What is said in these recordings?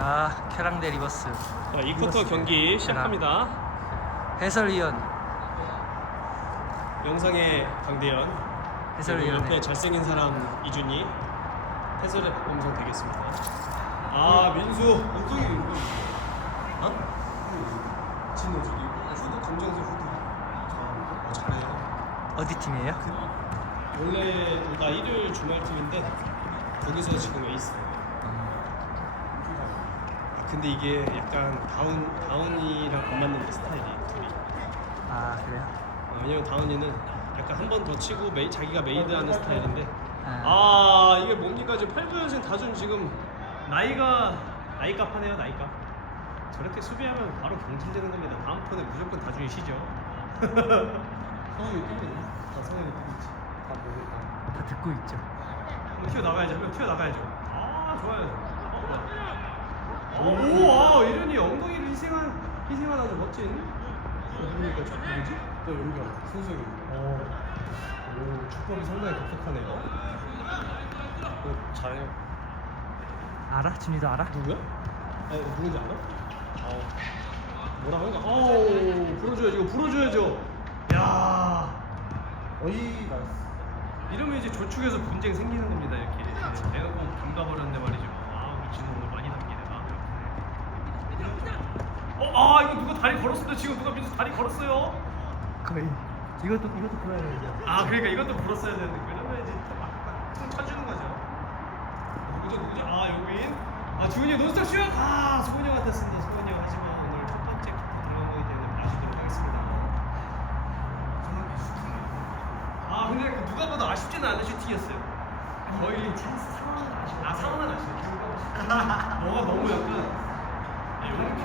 자, 캐랑대 리버스. 자, 이 쿼터 경기 시작합니다. 해설위원, 영상의 강대현, 그리고 해설위원. 옆에 잘생긴 사람 이준이 해설의 박범성 되겠습니다. 아 민수 엉덩이 어? 진호 저기 후드 검정색 후드 어, 잘해요. 어디 팀이에요? 원래 둘다 일요일 주말 팀인데 거기서 지금 에이스. 아, 근데 이게 약간 다운 다운이랑 안 맞는 게 스타일이 둘이. 아, 그래요? 아, 왜냐면 다운이는 약간 한 번 더 치고 메이, 자기가 메이드하는 스타일인데. 아. 아 이게 뭡니까? 지금 8구연생 다준 지금 나이가 나이값 하네요 나이값. 저렇게 수비하면 바로 경질되는 겁니다. 다음 턴에 무조건 다준이 쉬죠. 성훈이 있네. 아 성훈이 있지. 다 모르겠다. 다 듣고 있죠. 한번 튀어 나가야죠. 한번 튀어 나가야죠. 아 좋아요 오아 이런이 엉덩이를 희생한 희생한 아주 멋진. 누구니까 저 누구지? 저 용병 손석이. 오 축구이 상당히 독특하네요. 어, 잘해요 알아? 준이도 알아? 누구야? 아 누군지 알아? 어. 뭐라고? 하니까 어우 불어줘야죠 이거 불어줘야죠. 야. 어이. 이러면 이제 조축에서 분쟁 생기는 겁니다 이렇게. 내가 꼭 담가버렸는데 말이죠. 아 우리 진우 오늘 많이 담기네 마음 어, 아 이거 누가 다리 걸었습니다 지금 누가 민수 다리 걸었어요 거의. 이것도, 이것도 불러야 되죠. 아 그러니까 이것도 불었어야 되는데 그러면 이제 좀 쳐주는 거죠 누구죠 누구죠? 아 영민 아 지훈이 논스톱 슛! 아형 같았습니다 수근이 형 하지만 오늘 첫 번째 킥 들어간 거기 때문에 마시도록 하겠습니다 아 근데 그 누가 봐도 아쉽지는 않은 슈팅이었어요 거의 찬스 상황은 아쉽 아 상황은 아쉽다 너가 너무 약간 아, 용두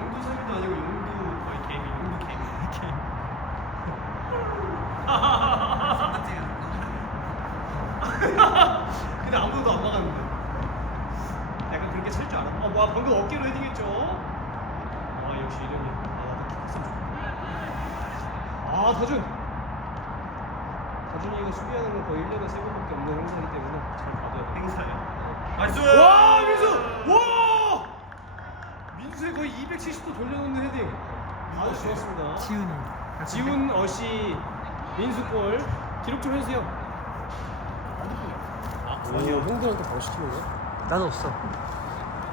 용두 삼이도 아니고 용두 거의 개미 용두 개미 개미 근데 아무도 안 막았는데. 약간 그렇게 찰 줄 알아. 어 뭐야 방금 어깨로 헤딩했죠? 아 역시 이름이. 아 킥했으면 좋겠다. 아 다준! 다준이 이거 수비하는 거 거의 1년에 3번밖에 없는 행사이기 때문에 잘 봐줘야 돼. 행사요? 나이스! 와 민수! 와! 민수의 거의 270도 돌려놓는 헤딩. 아주 좋았습니다. 지훈이. 지훈 어시 민수 골 기록 좀 해주세요 아 오, 형들한테 바로 시키는 거야? 나도 없어.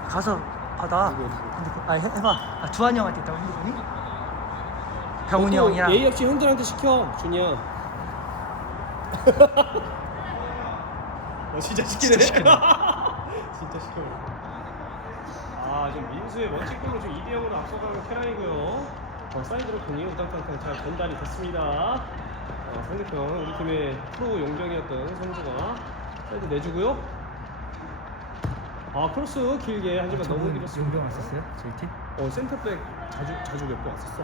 가서 받아. 누구, 누구? 핸드폰. 아, 해, 해봐. 아, 주한이 형한테 있다고 핸드폰이? 병훈이 형이랑. 예의 없이 형들한테 시켜 준이야 어 진짜 시키네 진짜 시키네. 시켜 아 지금 민수의 멋진 골로 지금 2대 0으로 앞서가는 캐랑이고요 어, 사이드로 공이 우당탕탕 잘 전달이 됐습니다 어, 상대편 우리 팀의 프로 용병이었던 선수가 사이드 내주고요 아 크로스 길게 하지만 너무 길었습니다 용병 왔었어요? 저희 팀? 어 센터백 자주 자주 몇번 왔었어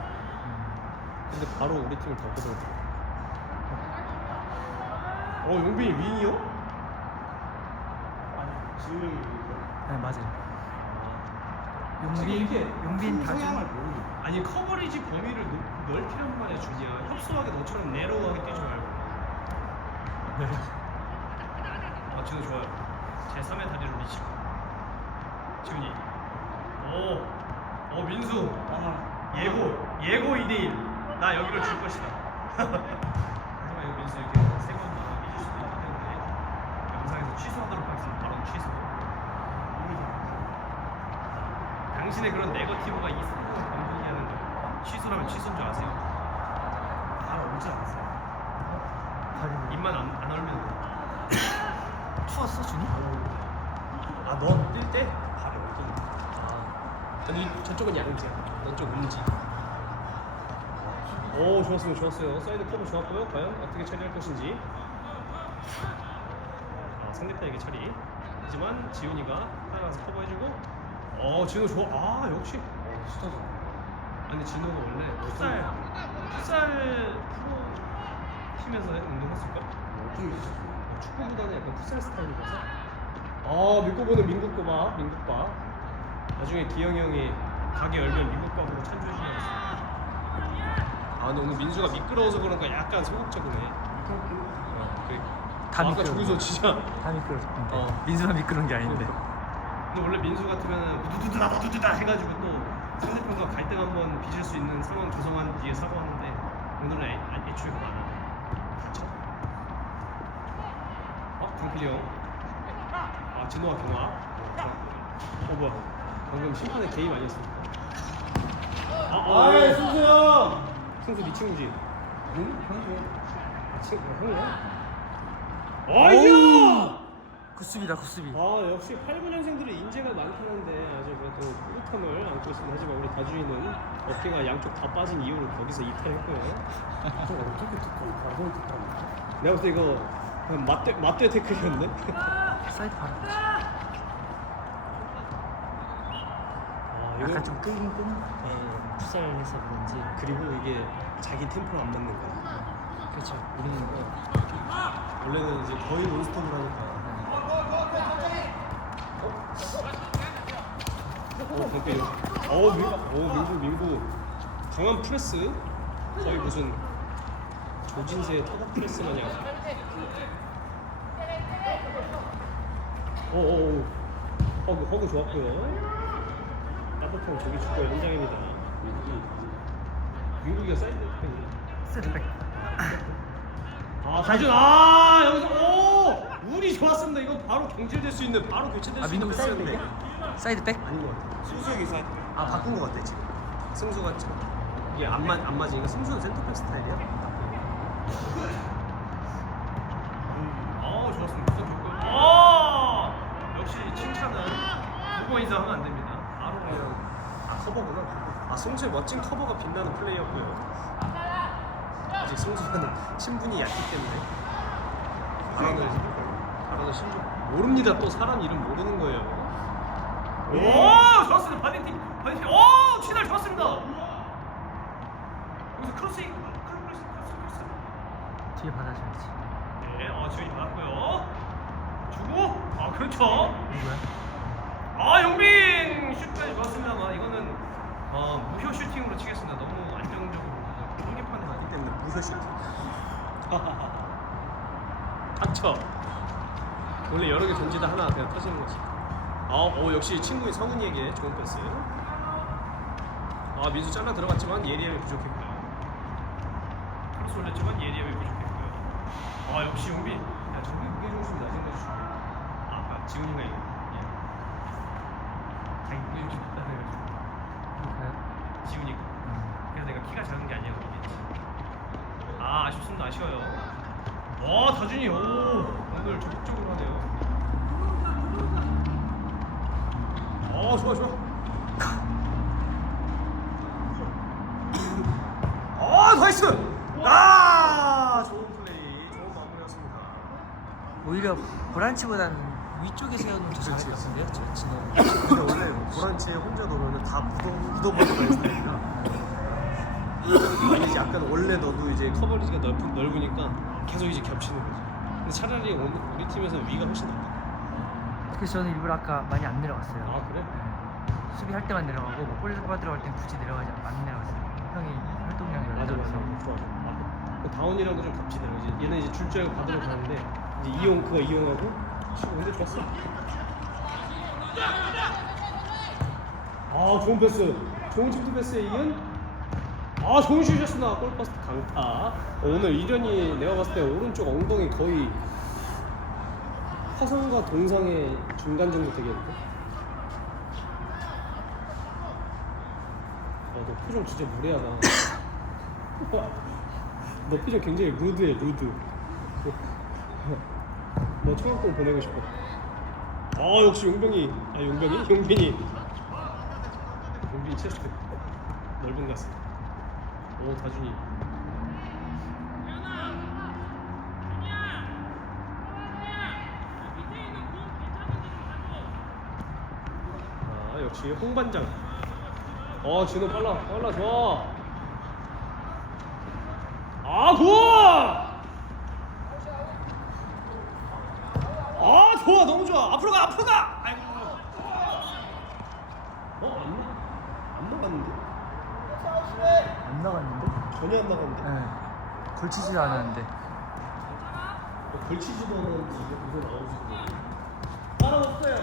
근데 바로 우리 팀을 바꿔서 어 용빈이 윙이요? 지금 네, 맞아요. 용빈, 이렇게 용빈 큰 성향을. 모르겠어. 아니 커버리지 범위를 높- 넓히란 말이야 준이야 협소하게 너처럼 내로우하게 뛰지 말고 네. 아 준호 좋아요. 제 3의 다리를 미치고. 지훈이. 오어 민수. 예고. 예고 2대1 나 여기를 줄 것이다. 하지만 이거 민수 이렇게 세번 이길 수도 있기 때문에 영상에서 취소하도록 하겠습니다. 바로 취소. 당신의 그런 네거티브가 이 방송이 하는 거 취소라면 취소인 줄 아세요? 다 울지 않았어요. 입만 안, 안 얼면 추웠어, 준이? 아넌 뛸 때? 발이 얼긴 아. 저기 저쪽은 양지야 넌 쪽 음지 오 좋았어요 좋았어요. 사이드 커버 좋았고요. 과연 어떻게 처리할 것인지. 아, 상대편에게 처리. 하지만 지훈이가 따라가서 커버해주고. 어 진호 좋아. 아 역시. 어, 스타다. 아니 진호가 원래 풋살. 풋살 프로 팀에서 운동했을까? 어, 축구보다는 약간 풋살 스타일이라서 아 믿고 보는 민국고바 민국밥 나중에 기영이 형이 가게 열면 민국 밥으로 찬조해주면 아 근데 오늘 민수가 미끄러워서 그런가 약간 소극적이네 어, 그러니까. 다 아까 미끄러워. 저기서 진짜 다 미끄러워. 어. 민수만 미끄러운 게 아닌데. 근데 원래 민수 같으면 두두두다 두두두다 해가지고 또 상대편과 갈등 한번 빚을 수 있는 상황 조성한 뒤에 사과하는데 오늘은 애, 아, 애초에 그거 안 하네. 다쳐. 어, 형. 아, 진호와 경화. 어, 뭐야. 방금 심판의 개입 아니었습니까? 아, 아, 아이 승수 형! 승수 네 친구지? 응? 형수 아, 친구, 형이야? 아이야! 굿수비다 굿수비. 아 역시 89년생들이 인재가 많다는데 아주 그래도 뿌듯함을 안고 있습니다. 하지만 우리 다주이는 어깨가 양쪽 다 빠진 이후로 거기서 이탈했고요. 저 어떻게 특검 가서 특검 내가 볼때 이거 맞대 맞대 태클이었네. 사이드 바로. 아 약간 좀 끄긴 끄는 거. 어, 풋살해서 그런지 그리고 이게 자기 템포랑 안 맞는 거야. 그렇죠. 우리는 거 원래는 이제 거의 논스톱을 하니까. 어, 덕배. 어, 민, 어, 민구, 민구. 강한 프레스. 거의 무슨 조진세의 타격 프레스 마냥. 어. 허그, 허그 좋았고요. 따뜻한 조기 축구 현장입니다. 민국이가 사이드 백이네. 세트백. 아, 다준 아, 여기서 오! 운이 좋았습니다. 이건 바로 경질될 수 있는 바로 교체될 아 수 있는 민호 사이드 패스였는데. 백이야? 사이드 백? 아닌 것 같아. 승수 형이 사이드. 아 바꾼 것 같아 지금. 승수가 지금 이게 안 맞 안 맞으니까 승수는 센터백 스타일이야. 아 좋았습니다. 좋고. 아 역시 칭찬은 두 번 이상 하면 안 됩니다. 바로 그냥 아 커버구나. 아 승수의 멋진 커버가 빛나는 플레이였고요. 아직 승수는 신분이 얕기 때문에 발언을 발언을 신주 모릅니다. 또 사람 이름 모르는 거예요. 오, 좋았습니다. 바디팀, 바디팀. 오, 치달 좋았습니다. 여기서 크로스ing, 크로스, 크로스, 크로스. 뒤에 받아줘야지. 네, 어, 지원이 받았고요. 주고, 아, 그렇죠. 누구야? 아, 좋았습니다만 이거는 어, 무효 슈팅으로 치겠습니다. 너무 안정적으로 한개판에 갔기 때문에 무효 슈팅. 닥쳐. 원래 여러 개 던지다 하나 그냥 터지는 거지. 아, 오, 역시 친구인 성훈이에게 좋은 패스. 아, 민수 잘라 들어갔지만 예리함이 부족했고요. 크로스 올렸지만 예리함이 부족했고요. 아, 역시 용빈. 야, 저기 무게 중심이 낮은 거지. 아, 지훈이가 이거. 예. 자기 무게 중심 낮다고 해가지고. 누구야? 지훈이가. 음. 그래서 내가 키가 작은 게 아니야 그러겠지. 아 아쉽습니다 아쉬워요. 와 다준이 오 오늘 적극적으로 하네요. 어 좋아 좋아. 어 나이스. 아 좋은 플레이 좋은 마무리였습니다. 오히려 보란치보다는 위쪽에 세워놓은 저 그렇지. 잘할 것 같은데요? 저 진호. 근데 원래 보란치에 혼자 놀면 다 묻어 묻어버리는 스타일이라. 아니지 약간 원래 너도 이제 커버리지가 넓, 넓으니까 계속 이제 겹치는 거지. 근데 차라리 오늘 우리 팀에서 위가 훨씬 낫다. 그래서 저는 일부러 아까 많이 안 내려갔어요. 아 그래? 네. 수비할 때만 내려가고 뭐 골 받으러 갈 땐 굳이 내려가지 않- 안 내려갔어요. 형이 맞아 맞아. 좋아. 아, 그 다운이랑도 좀 겹치더라고. 이제 얘는 이제 줄줄 알고 받으러 가는데 이제 이용 그거 이용하고 치고 근데 좋았어. 아 좋은 패스. 좋은 침투 패스에 이은. 아 좋은 슛이었습니다. 골퍼스트 강타. 어, 오늘 이련이 내가 봤을 때 오른쪽 엉덩이 거의 화성과 동상의 중간 정도 되겠는데. 어, 너 표정 진짜 무례하다. 너 표정 굉장히 루드해, 루드. 너 청학동 보내고 싶어. 아, 역시 용병이. 아, 용병이? 용빈이. 용빈이 체스트. 넓은 가슴. 오, 다준이. 아, 역시 홍반장. 어, 진호 빨라, 빨라, 좋아. 아, 좋아! 아, 좋아, 너무 좋아. 앞으로 가, 앞으로 가! 아이고. 어, 안, 나- 안 나갔는데? 안 나갔는데? 전혀 안 나갔는데? 네. 걸치지도 않았는데. 어, 걸치지도 않았는데 이게 무슨 나오지? 따라왔어요.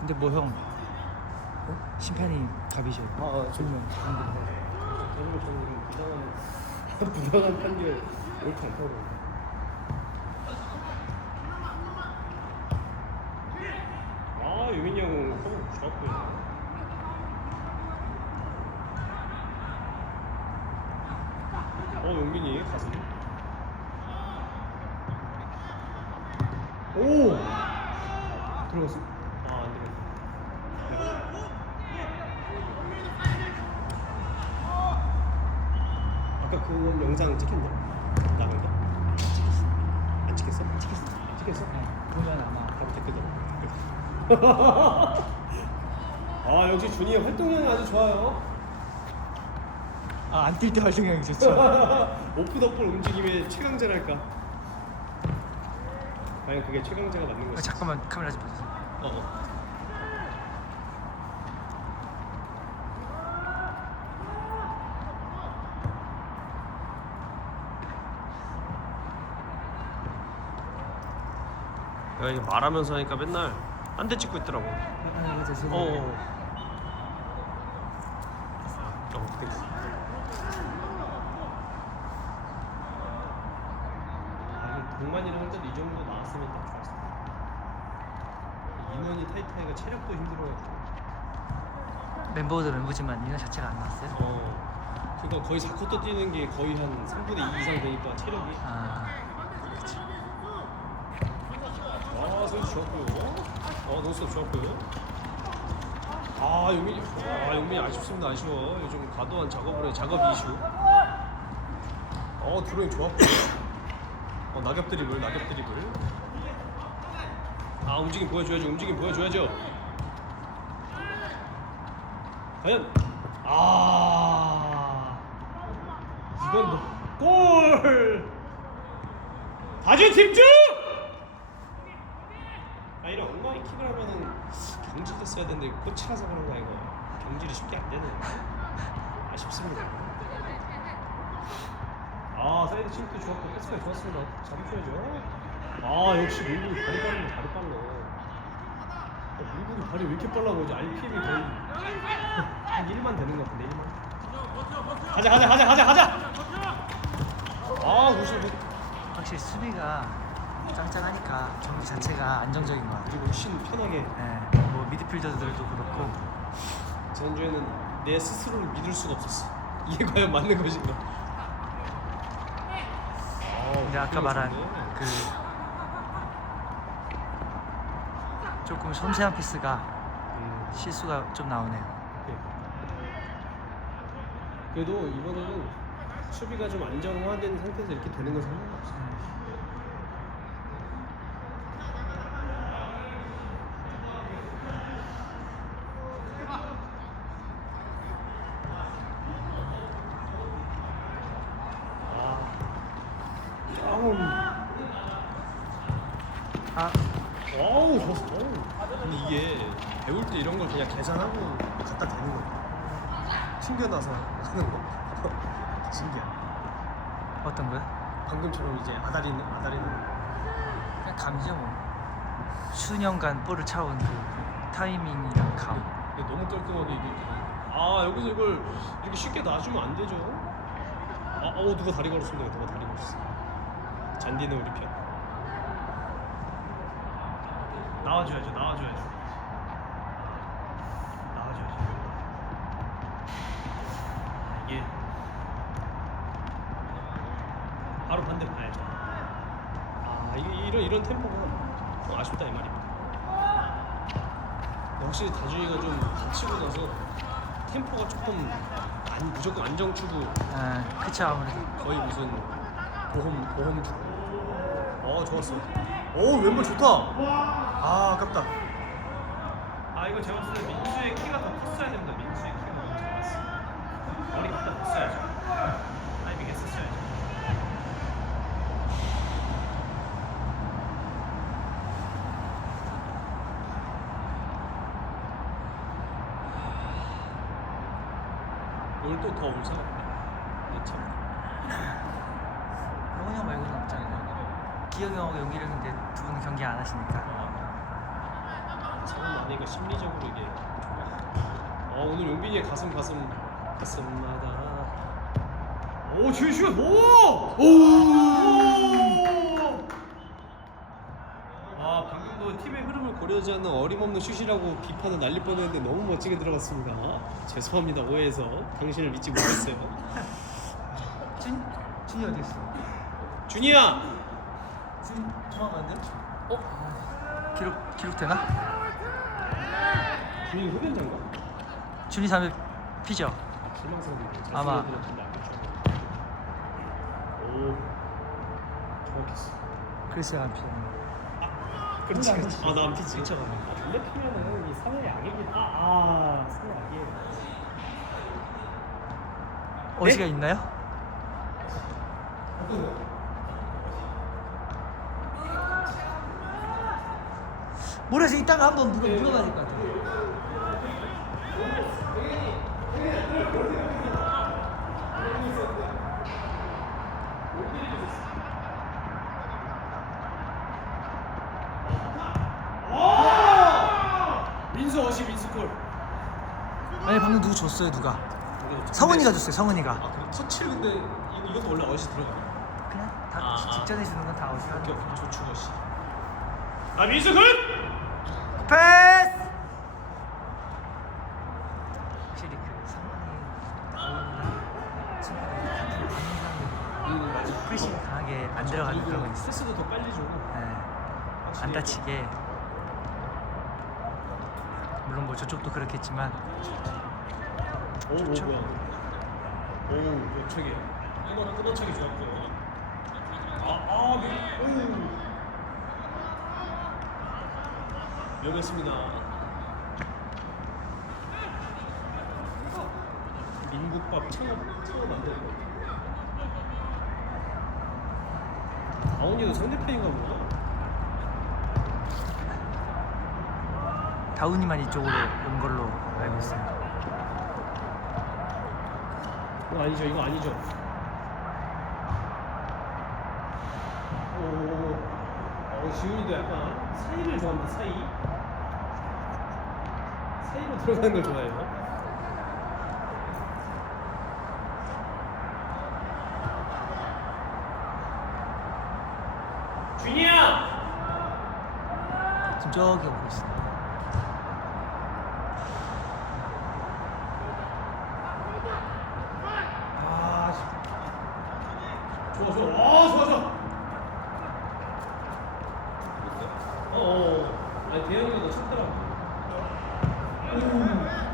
근데 뭐형 심판이 갑이죠. 아, 아, 조명. 저는 저는 부당한 부당한 판결 옳지 않다고. 아 유민이 형 커버 좋았고요. 어 용민이 가슴. 오 들어갔어? 아안 들어갔어. 아까 그 영상 찍힌다. 나간 거? 안 찍혔어? 찍혔어. 찍혔어? 보면 아마 바로 댓글 달 아. 아 역시 준이 형 활동량이 아주 좋아요. 아 안 뛸 때 활동량이 좋죠. 오프 덕볼 움직임의 최강자랄까. 과연 그게 최강자가 맞는 어, 것이? 잠깐만 카메라 좀 봐주세요. 어, 어. 내가 이게 말하면서 하니까 맨날 딴데 찍고 있더라고. 아, 맞아, 저도. 어. 어. 어, 됐어. 아, 동만이랑 할 때도 이 정도 나왔으면 딱 좋았을 텐데. 인원이 타이트하니까 체력도 힘들어가지고. 멤버도 멤버지만 인원 자체가 안 나왔어요. 어. 그러니까 거의 4쿼터 뛰는 게 거의 한 3분의 2 이상 되니까 체력이. 아, 아, 선수 좋았고요. 어, 노스 좋았고요. 아, 용민이, 아, 용민이 아쉽습니다. 아쉬워. 요즘 과도한 작업을 해, 작업 이슈. 어, 드로잉 좋았고. 어, 낙엽 드리블, 낙엽 드리블. 아, 움직임 보여줘야죠. 움직임 보여줘야죠. 과연, 아, 이건 뭐, 골! 다시 집중! 아 킥을 하면은 경질이 됐어야 되는데 코치라서 그런 거야 이거 경질이 쉽게 안 되네. 아쉽습니다. 아 사이드 칭도 좋았고 패스가 좋았습니다. 잡으셔야죠. 아 역시 밀국이 다리 거 다리 빨라 어, 밀국이 다리 왜 이렇게 빨라고 이제 RPM이 거의 한 1만 되는 것 같은데 1만. 가자 가자 가자 가자 가자! 아 55. 확실히 수비가 짱짱하니까 경기 자체가 안정적인 것 같아요. 그리고 훨씬 편하게 네, 뭐 미드필더들도 그렇고 지난주에는 내 스스로를 믿을 수가 없었어. 이게 과연 맞는 것인가? 근데 아까 말한 그 조금 섬세한 패스가 음, 실수가 좀 나오네요. 그래도 이번에는 수비가 좀 안정화된 상태에서 이렇게 되는 건 상관없어. 아, 아, 어우 좋았어. 어우. 근데 이게 배울 때 이런 걸 그냥 계산하고 갖다 대는 거야. 튕겨나서 하는 거. 신기해. 어떤 거요? 방금처럼 이제 아다리는 아다리는. 그냥 감이죠 뭐. 수년간 볼을 차온 그 타이밍이랑 감. 근데 너무 깔끔하게 이게. 아 여기서 이걸 이렇게 쉽게 놔주면 안 되죠. 아, 어 누가 다리 걸었습니다. 누가 다리 걸었어. 잔디는 우리 편. 나와줘야죠. 나와줘야죠. 나와줘야죠. 이게 바로 반대로 가야죠. 아 이게 이런 이런 템포가 좀 아쉽다 이 말입니다. 확실히 다준이가 좀 다치고 나서 템포가 조금 안, 무조건 안정 추구 아, 그쵸 아무래도. 거의 무슨 보험 보험. 어 좋았어. 오 왼발 좋다. 아 아깝다. 아 이거 제가 봤을 때 민수의 키가 더 컸어야 됩니다. 민수의 키가 너무 작았어. 머리 갖다 뒀어야죠. 타이밍 했었어야죠. 오늘 또 더 울사 같네. 참. 형훈이 형 말고는 없잖아요. 기영이 형하고 연기를 했는데 두 분은 경기 안 하시니까. 안 하니까 심리적으로 이게. 어 오늘 용빈이의 가슴 가슴 가슴마다 오 지금 슛! 오! 오! 아 방금도 팀의 흐름을 고려하지 않는 어림없는 슛이라고 비판을 날릴 뻔했는데 너무 멋지게 들어갔습니다 죄송합니다 오해해서 당신을 믿지 못했어요 준 준이 어디 있어? 준이야! 준 도망갔네? 어? 기록 기록 되나? 준이 흡연자인가? 준이 담배 피죠? 실망스럽네 아마. 오 정확했어 그래서 안 피는 그렇지 그렇지 아 나 안 피지 그쵸. 아, 담배 피면은 이 사회 악이긴 아아 사회 악이에요 어디가 있나요? 모르겠어 이따가 한번 물어 물어봐야 될것 같아. 민수 어시 민수 골 아니 방금 누구 줬어요 누가? 성은이가 줬어요 성은이가. 아 그래 터치를 근데 이, 이것도 원래 어시 들어가요 그냥 다 아, 아. 직전에 주는 건 다 어디가? 오케이 오케이 조충 어시 아 민수 굿! 패스. 확실히 그 성은이 친구들이 같은 맞아 프레싱 강하게 안 들어가는 그런 건 있어. 패스도 더 빨리 주고 네. 안 다치게. 물론 뭐 저쪽도 그렇겠지만 오, 오 뭐야. 오 역차게 이거는 끊어차기 좋았고. 아아 오. 위험했습니다. 민국밥 창업 창업 안 되고 아원이도 상대편인가 보다. 다운이만 이쪽으로 온 걸로 알고 있어요. 이거 아니죠. 이거 아니죠. 오, 어, 지훈이도 약간 사이를 좋아합니다 사이. 사이로 들어가는 걸 좋아해요 준이야 지금 저기 오고 있어요. 아 좋아 좋아. 아 좋아 좋아. 어어 아니 대현이가 너 쳤더라고.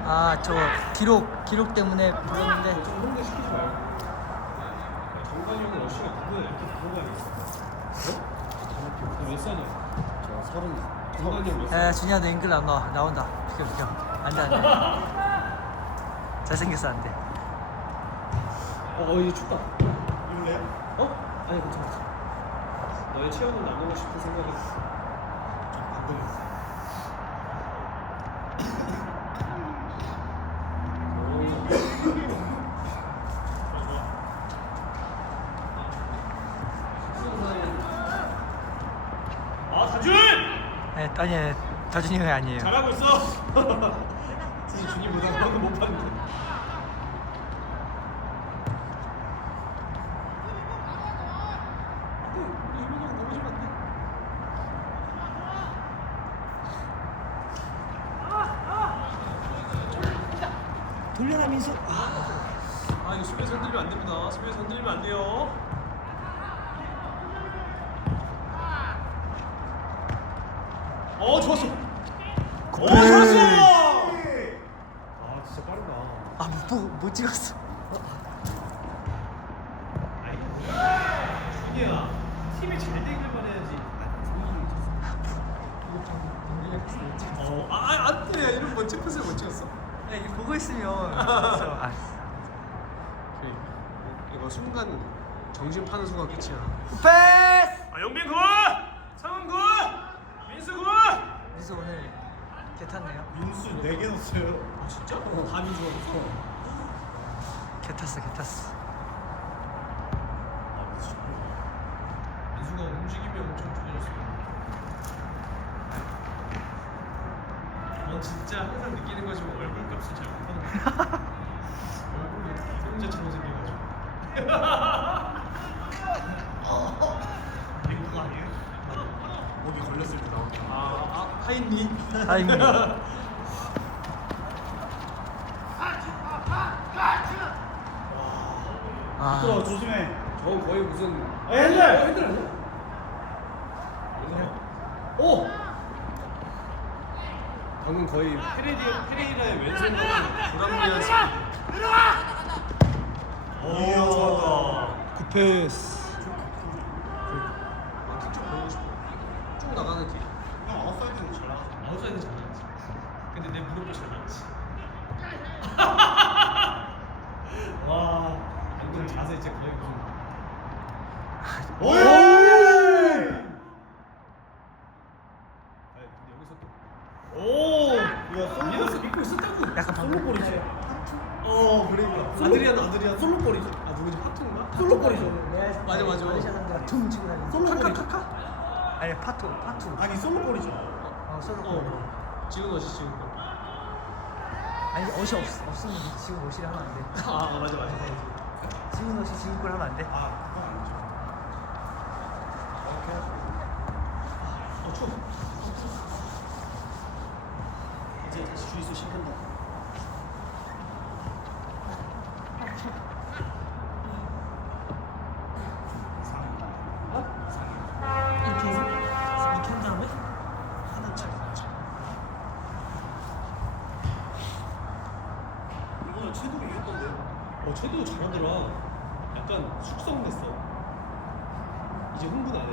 아저 기록 기록 때문에 불렀는데. 좀 홍대 시키지 말고 정관이 형은 러시가 누구야? 이렇게 물어봐야겠어? 어? 너몇 살이야? 저 서른. 정관이 형몇 살? 에 준이야 너 앵글 안 나와 나온다. 비켜 비켜. 안돼 안돼. 잘생겼어 안돼. 어, 어 이제 춥다? 어? 아니 괜찮아. 너의 체온을 나누고 싶은 생각이 방금 아 다준! 네, 아니 다준이 형이 아니에요. 잘하고 있어 사실 준이보다 방금 못 봤는데 우리 이민이 형 너무 좋았네 돌려라 민수 아 이거 수비에서 흔들리면 안 됩니다 수비에서 흔들리면 안 돼요 어 좋았어 오 좋았어 아 진짜 빠르다 아못 못 찍었어 준이야 팀이 잘 되길만 해야지 어, 아, 안 돼. 이런 멋진 패스를 못 찍었어. 야 이거 보고 있으면 아, 이거 순간 정신 파는 순간 끝이야. 패스 아, 영빈 굿! 성은 굿! 민수 굿! 민수 오늘 개 탔네요 민수 4개 넣었어요 아, 진짜? 어, 다 민수가 없어. 개 탔어 개 탔어 아 민수 민수가 움직임이 엄청 좋아졌어. 항상 느끼는 거지만 얼굴 값을 잘 못하는 거야. 얼굴이 이동재처럼 생겨가지고. 타이밍. 아, 들어 조심해 저 거의 무슨 아, 핸들! 어, 핸들 아니야? 오! 방금 거의 페레리, 페레이라의 왼손 같은 불합리한 스피드 이야 좋았다 굿패스 아 진짜 보고 싶어 쭉 나가는 길 형 아웃사이드는 잘 나갔어 아웃사이드 잘 나갔지 근데 내 무릎도 잘 나갔지 와 방금 자세 진짜 거의 무슨 오이! 아니, 근데 여기서 또 오! 이거 솔로 미너스 믿고 있었다고 약간 방금 솔로볼이지 어 그러니까 아드리안 아드리안 솔로볼이지 아 누구지 파투인가? 솔로볼이죠 맞아 맞아 퉁 치고 다니는. 솔로볼이죠 아니 파투 파투. 아니 솔로볼이죠 어 솔로. 어 지금 어시 지금 거 아니 옷이 없 없으면 지금 옷이 하면 안 돼. 아 맞아 맞아 지금 옷이 지금 걸 하면 안 돼. 아 그건 아니죠 어 추워 이제 다시 주짓수 시킨다 이렇게 해서 이렇게 한 다음에 하나 쳐. 이거는 최도가 이겼던데요 어 쟤도 잘하더라 약간 숙성됐어 이제 흥분 안해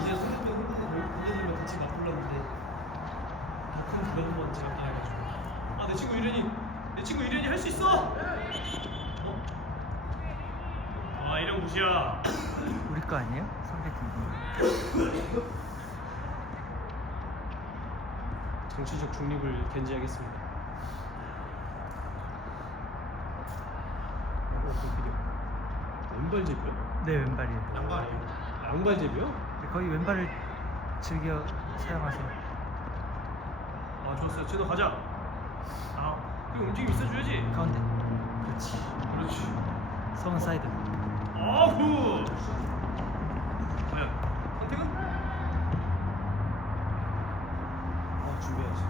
이제 선생님 흥분 선생님이랑 같이 맞불렀는데 큰 그거 한번 제가 봐야가지고 아내 친구 유련이 내 친구 유련이 할 수 있어 어? 아 이런 무시야 우리 거 아니에요? 상대 팀. 정치적 중립을 견지하겠습니다. 어, 그 비디오. 왼발 제비요? 네 왼발이에요. 양발이에요 양발 제비요? 거의 왼발을 즐겨 사용하세요. 아 좋았어요. 쟤도 가자. 아, 그 움직임 있어줘야지. 가운데. 그렇지. 그렇지. 성은 사이드. 아, 굿. 과연 선택은? 아, 준비해야지.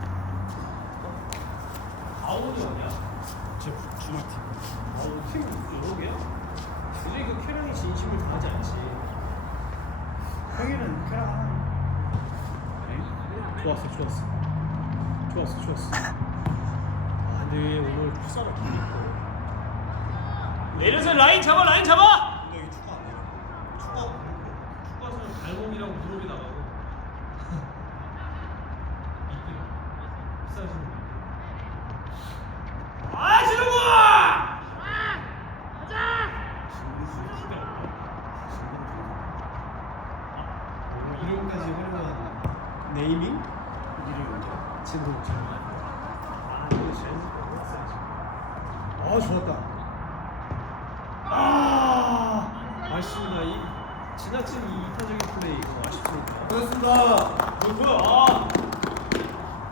아웃이 아니야. 제 주말팀 어, 팀 여러 개야? 굳이 그 캐런이 진심을 다하지 않지. 형이는 하나 좋았어, 좋았어. 좋았어, 좋았어. 아, 근데 오늘 풋살을 기니까. 내려서 라인 잡아, 라인 잡아! 근데 여기 축구 안 돼요 축구하고 축구하서는 발목이랑 무릎이 나가